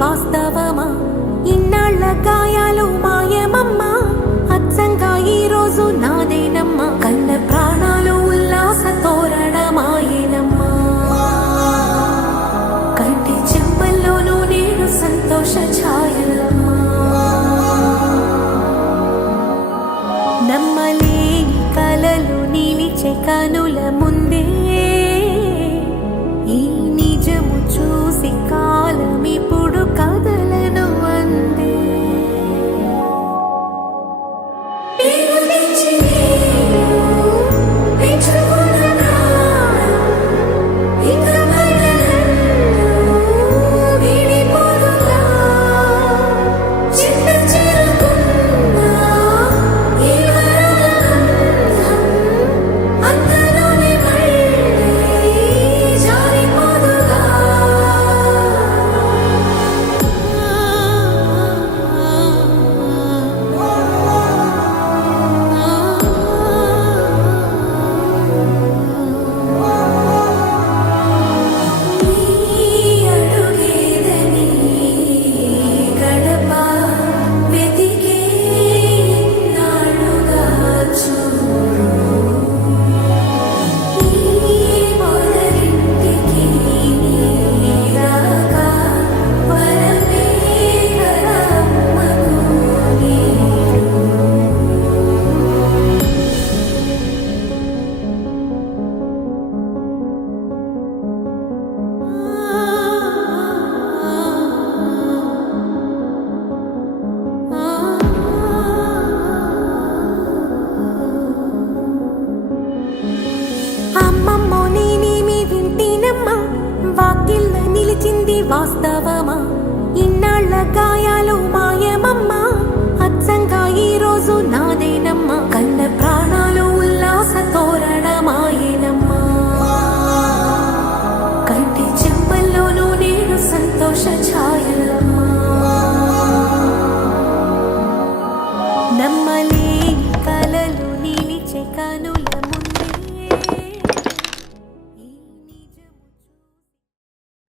వాస్తవమా? ఇన్నాళ్ళ గాయాలు మాయమమ్మా. అచ్చంగా ఈ రోజు నాదేనమ్మా. కన్న ప్రాణాలు ఉల్లాస తోరణమాయనమ్మా కంటి చెంపల్లోనూ నేను సంతోష ఛాయలమ్మా. నమ్మలేని కలలు నిలిచే కనుల ముందే వాస్తవమా ఇన్నాళ్ళ గాయాలు